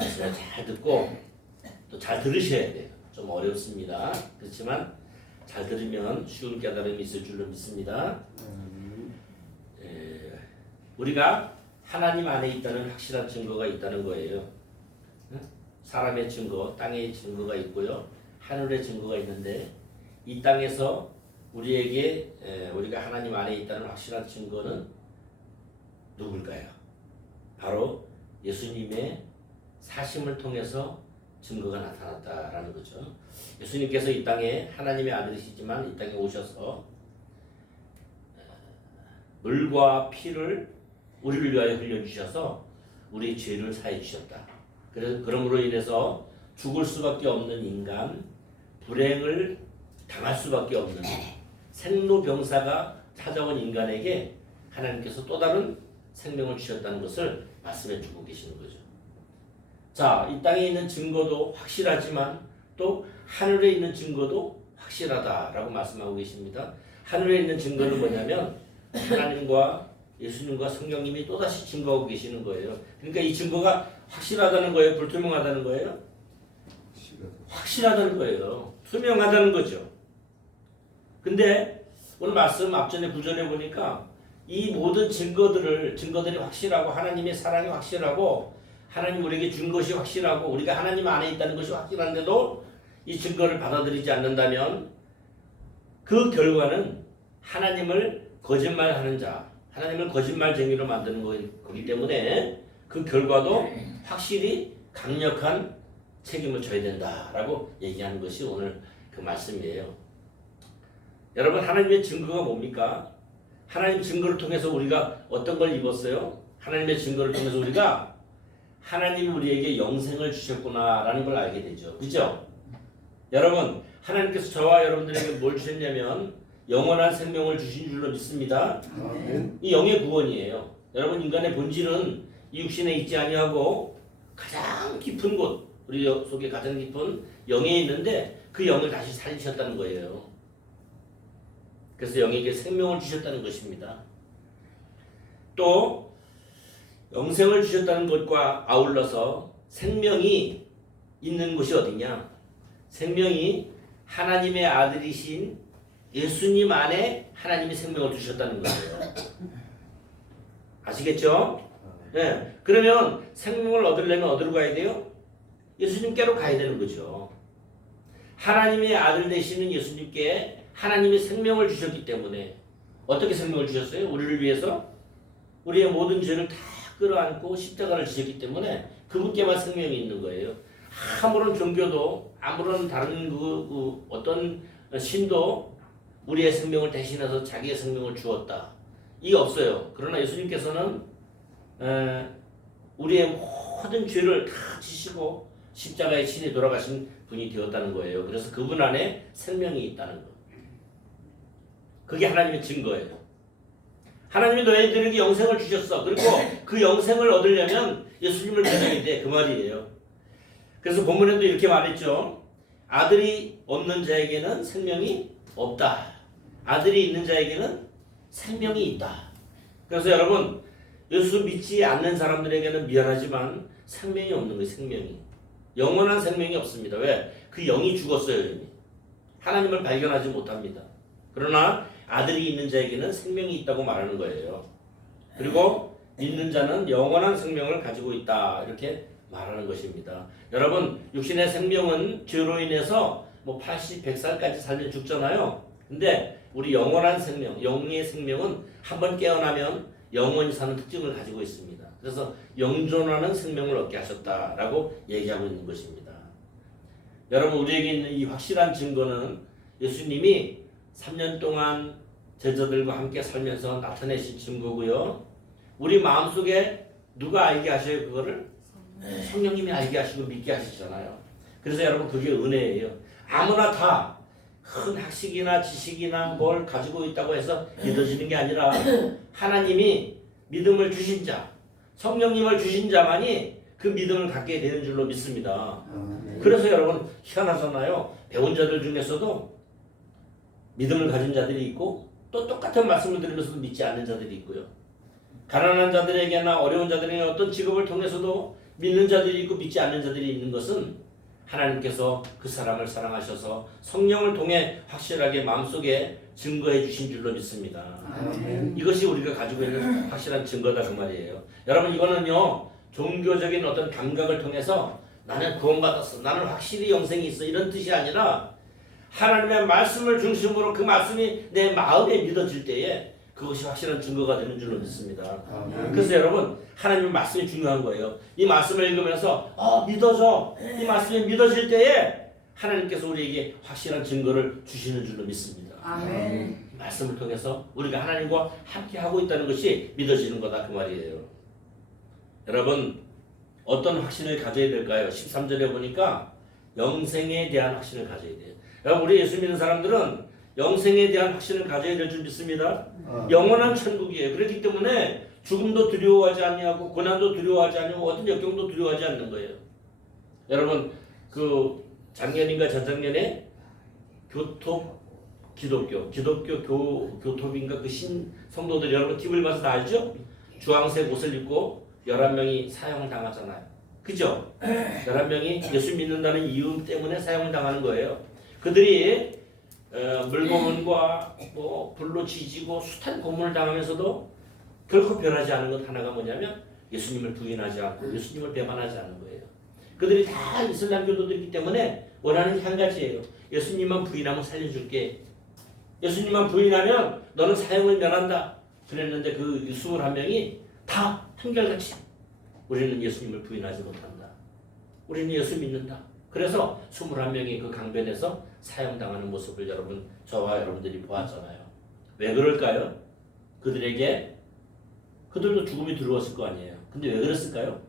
말씀을 잘 듣고 또 잘 들으셔야 돼요. 좀 어렵습니다. 그렇지만 잘 들으면 쉬운 깨달음이 있을 줄로 믿습니다. 우리가 하나님 안에 있다는 확실한 증거가 있다는 거예요. 사람의 증거, 땅의 증거가 있고요. 하늘의 증거가 있는데 이 땅에서 우리에게 우리가 하나님 안에 있다는 확실한 증거는 누굴까요? 바로 예수님의 사심을 통해서 증거가 나타났다라는 거죠. 예수님께서 이 땅에 하나님의 아들이시지만 이 땅에 오셔서 물과 피를 우리를 위하여 흘려주셔서 우리의 죄를 사해 주셨다. 그러므로 인해서 죽을 수밖에 없는 인간, 불행을 당할 수밖에 없는 생로병사가 찾아온 인간에게 하나님께서 또 다른 생명을 주셨다는 것을 말씀해 주고 계시는 거죠. 자, 이 땅에 있는 증거도 확실하지만 또 하늘에 있는 증거도 확실하다라고 말씀하고 계십니다. 하늘에 있는 증거는 뭐냐면 하나님과 예수님과 성령님이 또다시 증거하고 계시는 거예요. 그러니까 이 증거가 확실하다는 거예요? 불투명하다는 거예요? 확실하다는 거예요. 투명하다는 거죠. 근데 오늘 말씀 앞전에 구절에 보니까 이 모든 증거들이 확실하고 하나님의 사랑이 확실하고 하나님 우리에게 준 것이 확실하고 우리가 하나님 안에 있다는 것이 확실한데도 이 증거를 받아들이지 않는다면 그 결과는 하나님을 거짓말하는 자, 하나님을 거짓말쟁이로 만드는 거기 때문에 그 결과도 확실히 강력한 책임을 져야 된다라고 얘기하는 것이 오늘 그 말씀이에요. 여러분, 하나님의 증거가 뭡니까? 하나님 증거를 통해서 우리가 어떤 걸 입었어요? 하나님의 증거를 통해서 우리가 하나님이 우리에게 영생을 주셨구나라는 걸 알게 되죠. 그죠? 여러분, 하나님께서 저와 여러분들에게 뭘 주셨냐면 영원한 생명을 주신 줄로 믿습니다. 이 영의 구원이에요. 여러분, 인간의 본질은 이 육신에 있지 아니하고 가장 깊은 곳, 우리 속에 가장 깊은 영에 있는데 그 영을 다시 살리셨다는 거예요. 그래서 영에게 생명을 주셨다는 것입니다. 또 영생을 주셨다는 것과 아울러서 생명이 있는 곳이 어디냐? 생명이 하나님의 아들이신 예수님 안에 하나님이 생명을 주셨다는 거예요. 아시겠죠? 네. 그러면 생명을 얻으려면 어디로 가야 돼요? 예수님께로 가야 되는 거죠. 하나님의 아들 되시는 예수님께 하나님이 생명을 주셨기 때문에 어떻게 생명을 주셨어요? 우리를 위해서 우리의 모든 죄를 다 끌어안고 십자가를 지셨기 때문에 그분께만 생명이 있는 거예요. 아무런 종교도 아무런 다른 어떤 신도 우리의 생명을 대신해서 자기의 생명을 주었다. 이게 없어요. 그러나 예수님께서는 우리의 모든 죄를 다 지시고 십자가에 친히 돌아가신 분이 되었다는 거예요. 그래서 그분 안에 생명이 있다는 거. 그게 하나님의 증거예요. 하나님이 너희들에게 영생을 주셨어. 그리고 그 영생을 얻으려면 예수님을 믿어야 돼. 그 말이에요. 그래서 본문에도 이렇게 말했죠. 아들이 없는 자에게는 생명이 없다. 아들이 있는 자에게는 생명이 있다. 그래서 여러분, 예수 믿지 않는 사람들에게는 미안하지만 생명이 없는 거예요. 생명이. 영원한 생명이 없습니다. 왜? 그 영이 죽었어요. 이미. 하나님을 발견하지 못합니다. 그러나 아들이 있는 자에게는 생명이 있다고 말하는 거예요. 그리고 믿는 자는 영원한 생명을 가지고 있다. 이렇게 말하는 것입니다. 여러분, 육신의 생명은 죄로 인해서 80, 100살까지 살면 죽잖아요. 근데 우리 영원한 생명, 영의 생명은 한번 깨어나면 영원히 사는 특징을 가지고 있습니다. 그래서 영존하는 생명을 얻게 하셨다라고 얘기하고 있는 것입니다. 여러분, 우리에게 있는 이 확실한 증거는 예수님이 3년 동안 제자들과 함께 살면서 나타내신 증거고요. 우리 마음속에 누가 알게 하셔요? 그거를? 성령님이 알게 하시고 믿게 하시잖아요. 그래서 여러분, 그게 은혜예요. 아무나 다 큰 학식이나 지식이나 뭘 가지고 있다고 해서 믿어지는 게 아니라 하나님이 믿음을 주신 자, 성령님을 주신 자만이 그 믿음을 갖게 되는 줄로 믿습니다. 그래서 여러분, 희한하잖아요. 배운 자들 중에서도 믿음을 가진 자들이 있고 또 똑같은 말씀을 들으면서도 믿지 않는 자들이 있고요. 가난한 자들에게나 어려운 자들에게 어떤 직업을 통해서도 믿는 자들이 있고 믿지 않는 자들이 있는 것은 하나님께서 그 사람을 사랑하셔서 성령을 통해 확실하게 마음속에 증거해 주신 줄로 믿습니다. 아멘. 이것이 우리가 가지고 있는 확실한 증거다 그 말이에요. 여러분 이거는요 종교적인 어떤 감각을 통해서 나는 구원받았어, 나는 확실히 영생이 있어 이런 뜻이 아니라 하나님의 말씀을 중심으로 그 말씀이 내 마음에 믿어질 때에 그것이 확실한 증거가 되는 줄로 믿습니다. 그래서 여러분 하나님의 말씀이 중요한 거예요. 이 말씀을 읽으면서 믿어져, 이 말씀이 믿어질 때에 하나님께서 우리에게 확실한 증거를 주시는 줄로 믿습니다. 아멘. 말씀을 통해서 우리가 하나님과 함께 하고 있다는 것이 믿어지는 거다 그 말이에요. 여러분 어떤 확신을 가져야 될까요? 13절에 보니까 영생에 대한 확신을 가져야 돼요. 여러분 우리 예수 믿는 사람들은 영생에 대한 확신을 가져야 될 줄 믿습니다. 영원한 천국이에요. 그렇기 때문에 죽음도 두려워하지 아니하고 고난도 두려워하지 아니하고 어떤 역경도 두려워하지 않는 거예요. 여러분 그 작년인가 저작년에 교토인가 그 신 성도들 여러분 TV를 봐서 다 알죠? 주황색 옷을 입고 11명이 사형을 당하잖아요. 그죠? 11명이 예수 믿는다는 이유 때문에 사형을 당하는 거예요. 그들이 물고문과 뭐 불로 지지고 숱한 고문을 당하면서도 결코 변하지 않은 것 하나가 뭐냐면 예수님을 부인하지 않고 예수님을 배반하지 않는 거예요. 그들이 다 이슬람 교도들이기 때문에 원하는 게 한 가지예요. 예수님만 부인하면 살려줄게. 예수님만 부인하면 너는 사형을 면한다. 그랬는데 그 21명이 다 한결같이 우리는 예수님을 부인하지 못한다. 우리는 예수 믿는다. 그래서 21명이 그 강변에서 사형당하는 모습을 여러분 저와 여러분들이 보았잖아요. 왜 그럴까요? 그들도 죽음이 두려웠을 거 아니에요. 근데 왜 그랬을까요?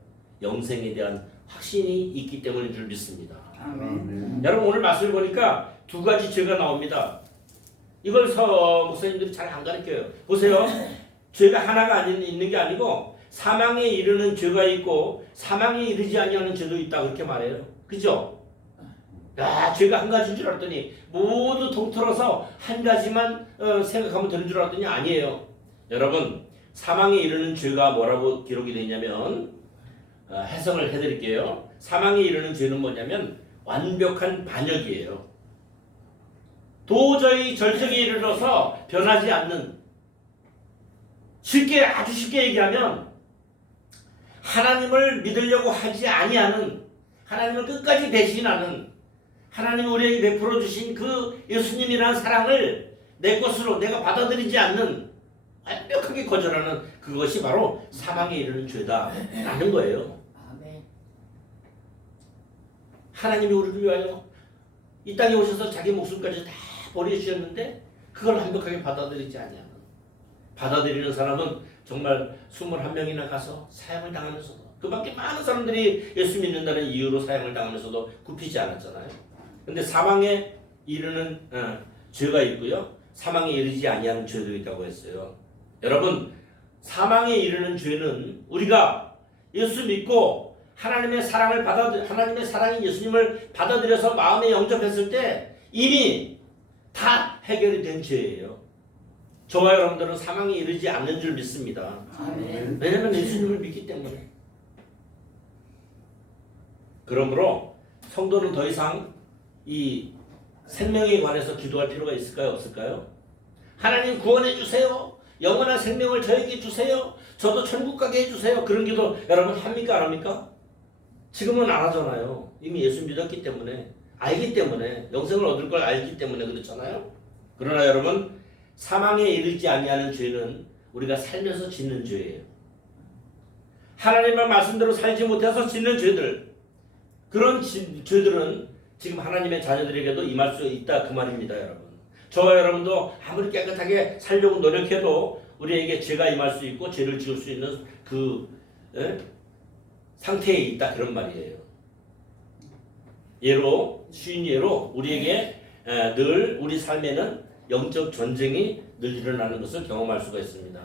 영생에 대한 확신이 있기 때문인 줄 믿습니다. 아멘. 여러분 오늘 말씀을 보니까 두 가지 죄가 나옵니다. 이걸 목사님들이 잘 안 가르쳐요. 보세요. 죄가 하나가 있는 게 아니고 사망에 이르는 죄가 있고 사망에 이르지 아니하는 죄도 있다 그렇게 말해요. 그죠? 야, 죄가 한 가지인 줄 알았더니 모두 통틀어서 한 가지만 생각하면 되는 줄 알았더니 아니에요. 여러분 사망에 이르는 죄가 뭐라고 기록이 되어 있냐면 해석을 해드릴게요. 사망에 이르는 죄는 뭐냐면 완벽한 반역이에요. 도저히 절정에 이르러서 변하지 않는, 아주 쉽게 얘기하면 하나님을 믿으려고 하지 아니하는, 하나님을 끝까지 배신하는, 하나님이 우리에게 베풀어 주신 그 예수님이라는 사랑을 내 것으로 내가 받아들이지 않는, 완벽하게 거절하는 그것이 바로 사망에 이르는 죄다라는 거예요. 하나님이 우리를 위하여 이 땅에 오셔서 자기 목숨까지 다 버리셨는데 그걸 완벽하게 받아들이지 아니하는, 받아들이는 사람은 정말 21명이나 가서 사형을 당하면서도, 그 밖에 많은 사람들이 예수 믿는다는 이유로 사형을 당하면서도 굽히지 않았잖아요. 근데 사망에 이르는 죄가 있고요, 사망에 이르지 아니하는 죄도 있다고 했어요. 여러분 사망에 이르는 죄는 우리가 예수 믿고 하나님의 사랑이 예수님을 받아들여서 마음에 영접했을 때 이미 다 해결이 된 죄예요. 저와 여러분들은 사망에 이르지 않는 줄 믿습니다. 아멘. 왜냐하면 예수님을 믿기 때문에. 그러므로 성도는 더 이상 이 생명에 관해서 기도할 필요가 있을까요? 없을까요? 하나님 구원해 주세요. 영원한 생명을 저에게 주세요. 저도 천국 가게 해주세요. 그런 기도 여러분 합니까? 안 합니까? 지금은 안 하잖아요. 이미 예수 믿었기 때문에, 알기 때문에, 영생을 얻을 걸 알기 때문에 그렇잖아요. 그러나 여러분 사망에 이르지 아니하는 죄는 우리가 살면서 짓는 죄예요. 하나님의 말씀대로 살지 못해서 짓는 죄들, 그런 죄들은 지금 하나님의 자녀들에게도 임할 수 있다 그 말입니다. 여러분 저와 여러분도 아무리 깨끗하게 살려고 노력해도 우리에게 죄가 임할 수 있고 죄를 지을 수 있는 그 상태에 있다 그런 말이에요. 쉬운 예로 우리에게 늘 우리 삶에는 영적 전쟁이 늘 일어나는 것을 경험할 수가 있습니다.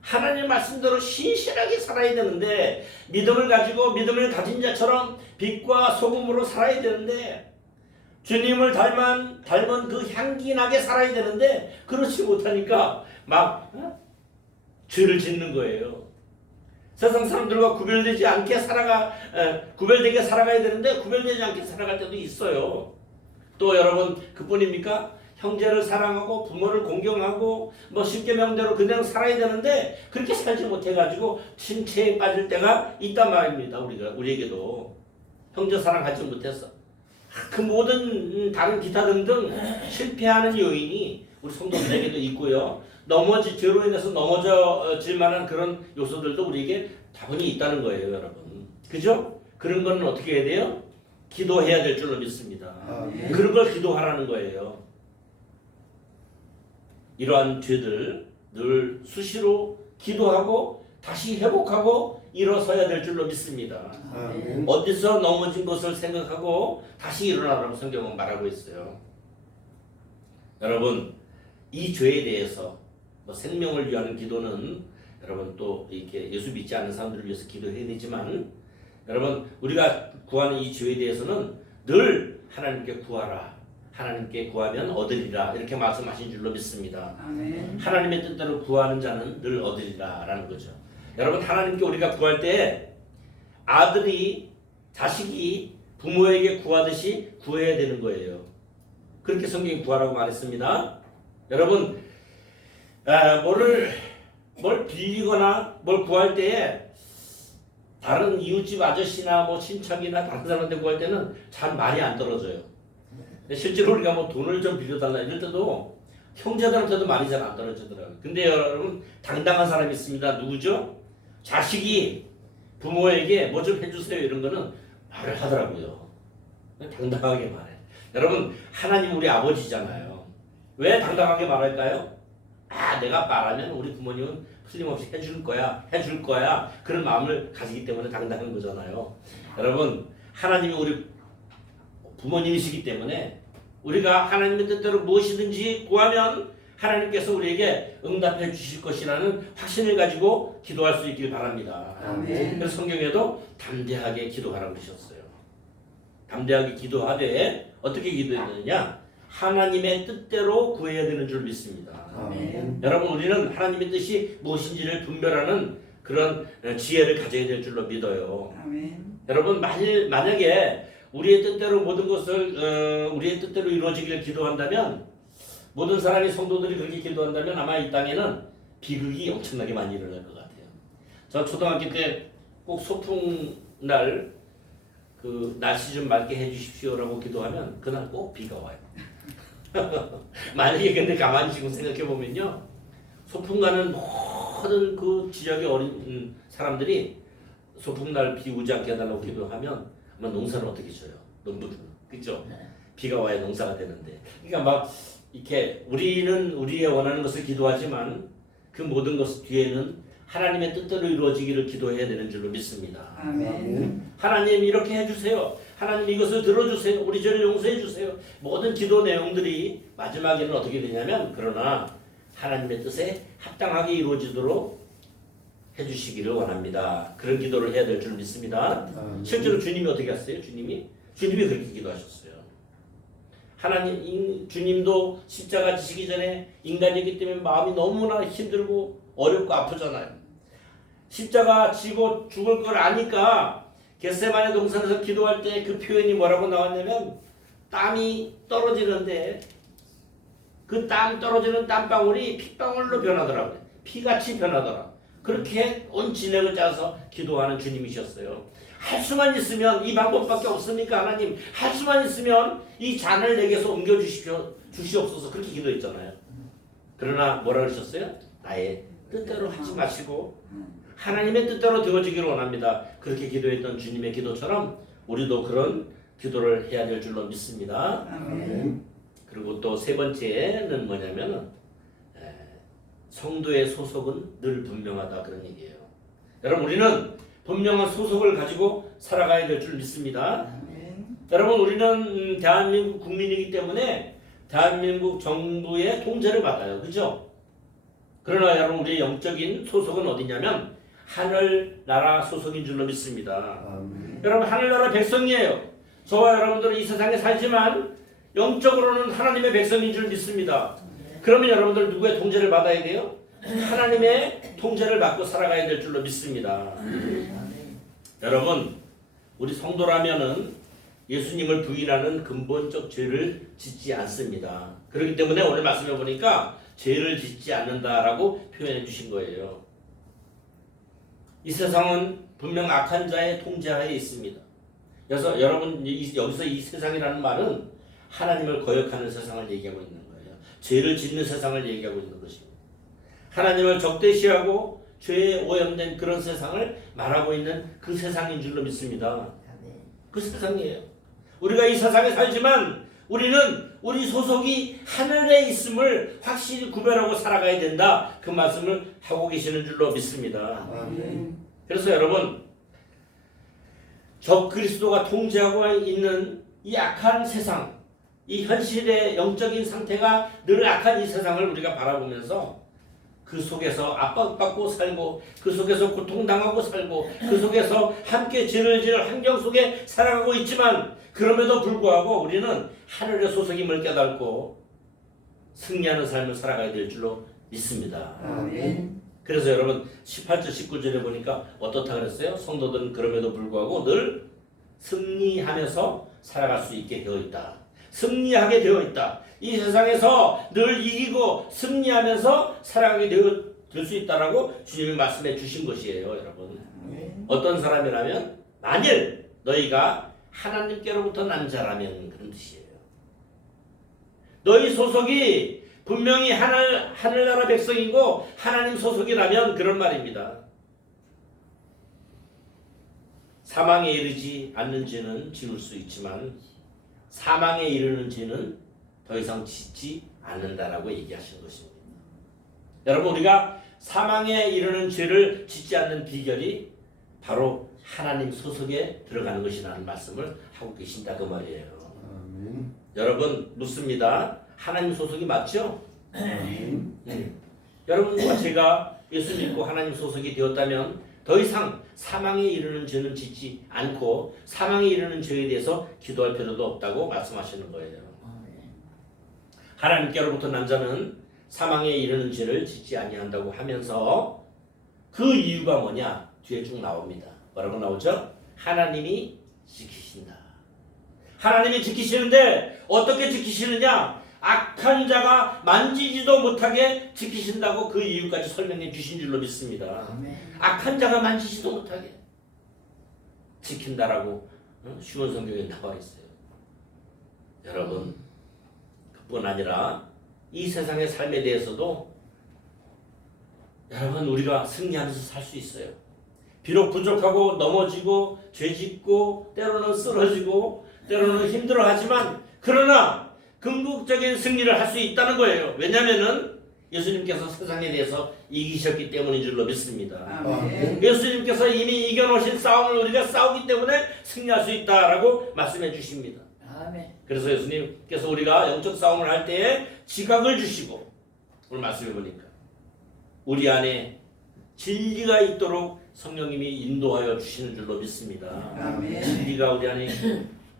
하나님 말씀대로 신실하게 살아야 되는데, 믿음을 가진 자처럼 빛과 소금으로 살아야 되는데, 주님을 닮은 그 향기 나게 살아야 되는데 그렇지 못하니까 막 죄를 짓는 거예요. 세상 사람들과 구별되지 않게 구별되게 살아가야 되는데 구별되지 않게 살아갈 때도 있어요. 또 여러분 그뿐입니까? 형제를 사랑하고 부모를 공경하고 뭐 십계명대로 그대로 살아야 되는데 그렇게 살지 못해가지고 침체에 빠질 때가 있단 말입니다. 우리에게도 형제 사랑하지 못해서 그 모든 다른 기타 등등 실패하는 요인이 우리 성도들에게도 있고요. 죄로 인해서 넘어질 만한 그런 요소들도 우리에게 다분히 있다는 거예요, 여러분. 그죠? 그런 거는 어떻게 해야 돼요? 기도해야 될 줄로 믿습니다. 그런 걸 기도하라는 거예요. 이러한 죄들 늘 수시로 기도하고 다시 회복하고 일어서야 될 줄로 믿습니다. 어디서 넘어진 것을 생각하고 다시 일어나라고 성경은 말하고 있어요. 여러분 이 죄에 대해서 생명을 위하는 기도는 여러분 또 이렇게 예수 믿지 않는 사람들을 위해서 기도해야 되지만 여러분 우리가 구하는 이 죄에 대해서는 늘 하나님께 구하라. 하나님께 구하면 얻으리라 이렇게 말씀하신 줄로 믿습니다. 아멘. 하나님의 뜻대로 구하는 자는 늘 얻으리라 라는 거죠. 여러분 하나님께 우리가 구할 때 자식이 부모에게 구하듯이 구해야 되는 거예요. 그렇게 성경이 구하라고 말했습니다. 여러분 뭘 빌리거나 뭘 구할 때에 다른 이웃집 아저씨나 뭐 친척이나 다른 사람한테 구할 때는 잘 말이 안 떨어져요. 실제로 우리가 뭐 돈을 좀 빌려달라 이럴 때도 형제들한테도 말이 잘 안 떨어지더라고요. 근데 여러분 당당한 사람이 있습니다. 누구죠? 자식이 부모에게 뭐 좀 해주세요 이런 거는 말을 하더라고요. 당당하게 말해. 여러분 하나님 우리 아버지잖아요. 왜 당당하게 말할까요? 내가 말하면 우리 부모님은 틀림없이 해줄 거야 그런 마음을 가지기 때문에 당당한 거잖아요. 여러분 하나님이 우리 부모님이시기 때문에 우리가 하나님의 뜻대로 무엇이든지 구하면 하나님께서 우리에게 응답해 주실 것이라는 확신을 가지고 기도할 수 있길 바랍니다. 아멘. 그래서 성경에도 담대하게 기도하라고 하셨어요. 담대하게 기도하되 어떻게 기도해야 되느냐? 하나님의 뜻대로 구해야 되는 줄 믿습니다. 아멘. 여러분 우리는 하나님의 뜻이 무엇인지를 분별하는 그런 지혜를 가져야 될 줄로 믿어요. 아멘. 여러분 만약에 우리의 뜻대로 모든 것을 우리의 뜻대로 이루어지기를 기도한다면 모든 사람이 성도들이 그렇게 기도한다면 아마 이 땅에는 비극이 엄청나게 많이 일어날 것 같아요. 저 초등학교 때 꼭 소풍날 그 날씨 좀 맑게 해주십시오라고 기도하면 그날 꼭 비가 와요. 만약에 근데 가만히 지금 생각해 보면요, 소풍 가는 모든 그 지역의 어린 사람들이 소풍날 비 오지 않게 해달라고 기도하면 아마 농사는 어떻게 져요? 농부들은 그죠? 비가 와야 농사가 되는데, 그러니까 막 이렇게 우리는 우리의 원하는 것을 기도하지만 그 모든 것 뒤에는 하나님의 뜻대로 이루어지기를 기도해야 되는 줄로 믿습니다. 아멘. 하나님 이렇게 해주세요. 하나님 이것을 들어주세요. 우리 죄를 용서해 주세요. 모든 기도 내용들이 마지막에는 어떻게 되냐면 그러나 하나님의 뜻에 합당하게 이루어지도록 해주시기를 원합니다. 그런 기도를 해야 될 줄 믿습니다. 실제로 주님이 어떻게 했어요? 주님이 그렇게 기도하셨어요. 주님도 십자가 지시기 전에 인간이기 때문에 마음이 너무나 힘들고 어렵고 아프잖아요. 십자가 지고 죽을 걸 아니까 겟세마네 동산에서 기도할 때 그 표현이 뭐라고 나왔냐면 땀이 떨어지는데 그 땀 떨어지는 땀방울이 핏방울로 변하더라고요. 피같이 변하더라. 그렇게 온 진액을 짜서 기도하는 주님이셨어요. 할 수만 있으면 이 방법밖에 없습니까? 하나님 할 수만 있으면 이 잔을 내게서 옮겨 주시옵소서 그렇게 기도했잖아요. 그러나 뭐라 그러셨어요? 나의 뜻대로 하지 마시고 하나님의 뜻대로 되어지기를 원합니다. 그렇게 기도했던 주님의 기도처럼 우리도 그런 기도를 해야 될 줄로 믿습니다. 아멘. 그리고 또 세 번째는 뭐냐면 성도의 소속은 늘 분명하다 그런 얘기예요. 여러분 우리는 분명한 소속을 가지고 살아가야 될 줄 믿습니다. 아멘. 여러분 우리는 대한민국 국민이기 때문에 대한민국 정부의 통제를 받아요. 그죠? 그러나 여러분 우리의 영적인 소속은 어디냐면 하늘나라 소속인 줄로 믿습니다. 여러분 하늘나라 백성이에요. 저와 여러분들은 이 세상에 살지만 영적으로는 하나님의 백성인 줄 믿습니다. 그러면 여러분들 누구의 통제를 받아야 돼요? 하나님의 통제를 받고 살아가야 될 줄로 믿습니다. 여러분, 우리 성도라면은 예수님을 부인하는 근본적 죄를 짓지 않습니다. 그렇기 때문에 오늘 말씀해 보니까 죄를 짓지 않는다라고 표현해 주신 거예요. 이 세상은 분명 악한 자의 통제하에 있습니다. 그래서 여러분 여기서 이 세상이라는 말은 하나님을 거역하는 세상을 얘기하고 있는 거예요. 죄를 짓는 세상을 얘기하고 있는 것입니다. 하나님을 적대시하고 죄에 오염된 그런 세상을 말하고 있는 그 세상인 줄로 믿습니다. 그 세상이에요. 우리가 이 세상에 살지만 우리는 우리 소속이 하늘에 있음을 확실히 구별하고 살아가야 된다. 그 말씀을 하고 계시는 줄로 믿습니다. 그래서 여러분, 적 그리스도가 통제하고 있는 이 악한 세상, 이 현실의 영적인 상태가 늘 악한 이 세상을 우리가 바라보면서 그 속에서 압박받고 살고 그 속에서 고통당하고 살고 그 속에서 함께 죄를 지을 환경 속에 살아가고 있지만 그럼에도 불구하고 우리는 하늘의 소속임을 깨닫고 승리하는 삶을 살아가야 될 줄로 믿습니다. 아멘. 그래서 여러분 18절 19절에 보니까 어떻다 그랬어요? 성도들은 그럼에도 불구하고 늘 승리하면서 살아갈 수 있게 되어 있다. 승리하게 되어 있다. 이 세상에서 늘 이기고 승리하면서 살아가게 될 수 있다라고 주님이 말씀해 주신 것이에요, 여러분. 어떤 사람이라면 만일 너희가 하나님께로부터 난 자라면 그런 뜻이에요. 너희 소속이 분명히 하늘나라 백성이고 하나님 소속이라면 그런 말입니다. 사망에 이르지 않는 죄는 지을 수 있지만 사망에 이르는 죄는 더 이상 짓지 않는다라고 얘기하신 것입니다. 여러분, 우리가 사망에 이르는 죄를 짓지 않는 비결이 바로 하나님 소속에 들어가는 것이라는 말씀을 하고 계신다 그 말이에요. 아멘. 여러분 묻습니다. 하나님 소속이 맞죠? 아멘. 여러분과 제가 예수 믿고 하나님 소속이 되었다면 더 이상 사망에 이르는 죄는 짓지 않고 사망에 이르는 죄에 대해서 기도할 필요도 없다고 말씀하시는 거예요. 하나님께로부터 난 자는 사망에 이르는 죄를 짓지 아니한다고 하면서 그 이유가 뭐냐? 뒤에 쭉 나옵니다. 뭐라고 나오죠? 하나님이 지키신다. 하나님이 지키시는데 어떻게 지키시느냐? 악한 자가 만지지도 못하게 지키신다고 그 이유까지 설명해 주신 줄로 믿습니다. 악한 자가 만지지도 못하게 지킨다라고 쉬운 성경에 나와 있어요. 여러분, 그뿐 아니라 이 세상의 삶에 대해서도 여러분 우리가 승리하면서 살 수 있어요. 비록 부족하고 넘어지고 죄짓고 때로는 쓰러지고 때로는 힘들어하지만 그러나 궁극적인 승리를 할 수 있다는 거예요. 왜냐하면은 예수님께서 세상에 대해서 이기셨기 때문인 줄로 믿습니다. 아멘. 예수님께서 이미 이겨놓으신 싸움을 우리가 싸우기 때문에 승리할 수 있다라고 말씀해 주십니다. 그래서 예수님께서 우리가 영적 싸움을 할 때에 지각을 주시고 오늘 말씀해 보니까 우리 안에 진리가 있도록 성령님이 인도하여 주시는 줄로 믿습니다. 아멘. 진리가 우리 안에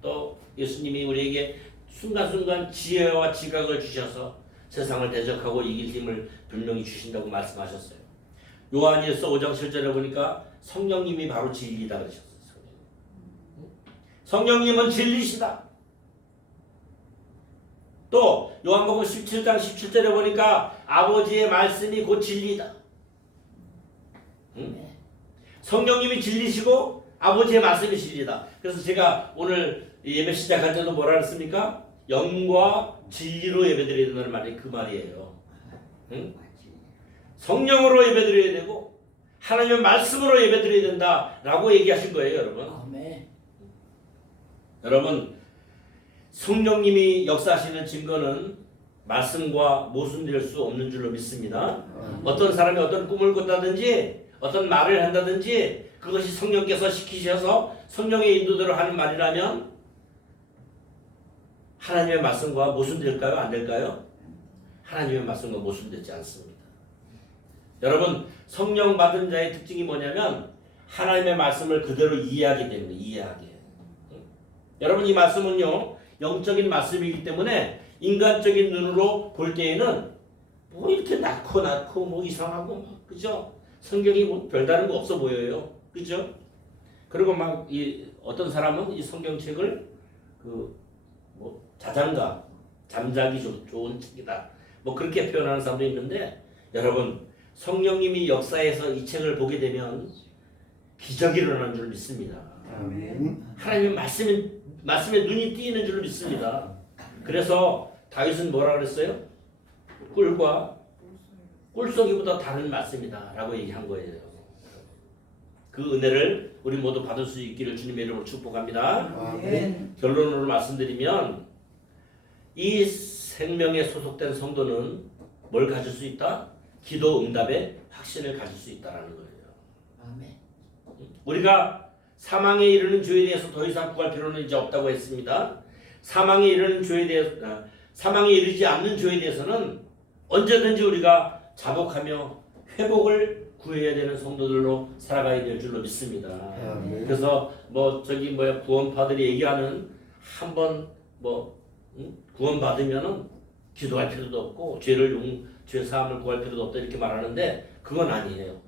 또 예수님이 우리에게 순간순간 지혜와 지각을 주셔서 세상을 대적하고 이길 힘을 분명히 주신다고 말씀하셨어요. 요한일서 5장 7절에 보니까 성령님이 바로 진리다 그러셨어요. 성령님은 진리시다. 또 요한복음 17장 17절에 보니까 아버지의 말씀이 곧 진리다. 성령님이 진리시고 아버지의 말씀이 진리다. 그래서 제가 오늘 예배 시작할 때도 뭐라 그랬습니까? 영과 진리로 예배드려야 된다는 말이 그 말이에요. 성령으로 예배드려야 되고 하나님의 말씀으로 예배드려야 된다라고 얘기하신 거예요, 여러분. 여러분, 성령님이 역사하시는 증거는 말씀과 모순될 수 없는 줄로 믿습니다. 어떤 사람이 어떤 꿈을 꾼다든지 어떤 말을 한다든지 그것이 성령께서 시키셔서 성령의 인도대로 하는 말이라면 하나님의 말씀과 모순될까요? 안 될까요? 하나님의 말씀과 모순되지 않습니다. 여러분, 성령 받은 자의 특징이 뭐냐면 하나님의 말씀을 그대로 이해하게 됩니다. 이해하게. 여러분, 이 말씀은요 영적인 말씀이기 때문에 인간적인 눈으로 볼 때에는 뭐 이렇게 낳고 뭐 이상하고 막 그죠? 성경이 뭐 별다른 거 없어 보여요. 그죠? 그리고 막 이 어떤 사람은 이 성경책을 그 뭐 자장가 잠자기 좋은 책이다. 뭐 그렇게 표현하는 사람도 있는데 여러분 성령님이 역사에서 이 책을 보게 되면 기적이 일어나는 줄 믿습니다. 아멘. 하나님의 말씀에 눈이 띄는 줄 믿습니다. 그래서 다윗은 뭐라 그랬어요? 꿀과 꿀속이보다 다른 말씀이다라고 얘기한 거예요. 그 은혜를 우리 모두 받을 수 있기를 주님의 이름으로 축복합니다. 아멘. 결론으로 말씀드리면 이 생명에 소속된 성도는 뭘 가질 수 있다? 기도 응답의 확신을 가질 수 있다라는 거예요. 아멘. 우리가 사망에 이르는 죄에 대해서 더 이상 구할 필요는 이제 없다고 했습니다. 사망에 이르는 죄에 대해서 사망에 이르지 않는 죄에 대해서는 언제든지 우리가 자복하며 회복을 구해야 되는 성도들로 살아가야 될 줄로 믿습니다. 아멘. 그래서 뭐 저기 뭐야 구원파들이 얘기하는 한번 뭐 구원 받으면은 기도할 필요도 없고 죄 사함을 구할 필요도 없다 이렇게 말하는데 그건 아니에요.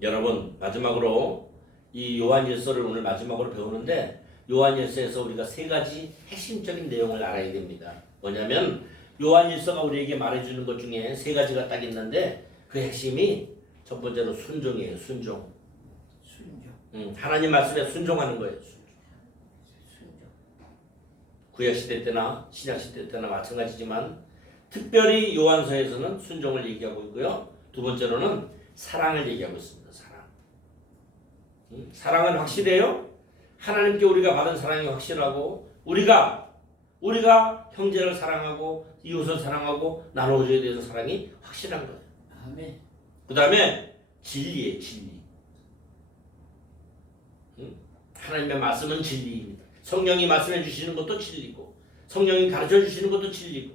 여러분 마지막으로 이 요한일서를 오늘 마지막으로 배우는데 요한일서에서 우리가 세 가지 핵심적인 내용을 알아야 됩니다. 뭐냐면 요한일서가 우리에게 말해주는 것 중에 세 가지가 딱 있는데 그 핵심이 첫 번째로 순종이에요. 순종. 순종. 하나님 말씀에 순종하는 거예요. 순종. 구약시대 때나 신약시대 때나 마찬가지지만 특별히 요한서에서는 순종을 얘기하고 있고요. 두 번째로는 사랑을 얘기하고 있습니다. 사랑. 사랑은 확실해요. 하나님께 우리가 받은 사랑이 확실하고 우리가 형제를 사랑하고 이웃을 사랑하고 나눠줘야 되는 사랑이 확실한 거예요. 아멘. 그 다음에 진리예요. 진리. 하나님의 말씀은 진리입니다. 성령이 말씀해 주시는 것도 진리고 성령이 가르쳐 주시는 것도 진리고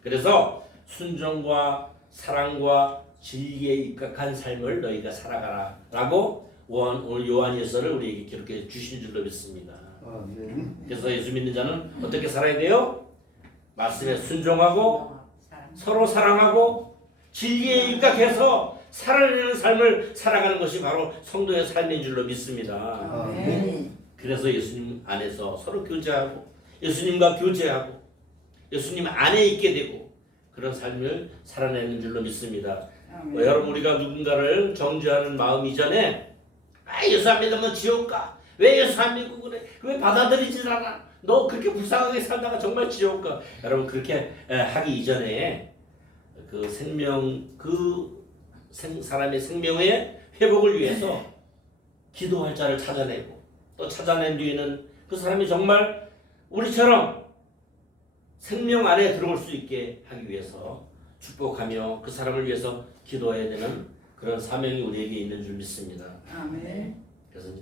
그래서 순종과 사랑과 진리에 입각한 삶을 너희가 살아가라 라고 오늘 요한일서를 우리에게 기록해 주신 줄로 믿습니다. 아멘. 그래서 예수 믿는 자는 어떻게 살아야 돼요? 말씀에 순종하고 서로 사랑하고 진리에 입각해서 살아내는 삶을 살아가는 것이 바로 성도의 삶인 줄로 믿습니다. 아멘. 그래서 예수님 안에서 서로 교제하고 예수님과 교제하고 예수님 안에 있게 되고 그런 삶을 살아내는 줄로 믿습니다. 여러분 우리가 누군가를 정죄하는 마음 이전에 예수 안 믿으면 지옥 가. 왜 예수 안 믿고 그래? 왜 받아들이질 않아? 너 그렇게 불쌍하게 살다가 정말 지옥 가. 여러분 그렇게 하기 이전에 그 사람의 생명의 회복을 위해서 기도할 자를 찾아내고 또 찾아낸 뒤에는 그 사람이 정말 우리처럼 생명 안에 들어올 수 있게 하기 위해서 축복하며 그 사람을 위해서 기도해야 되는 그런 사명이 우리에게 있는 줄 믿습니다. 아멘. 그래서 이제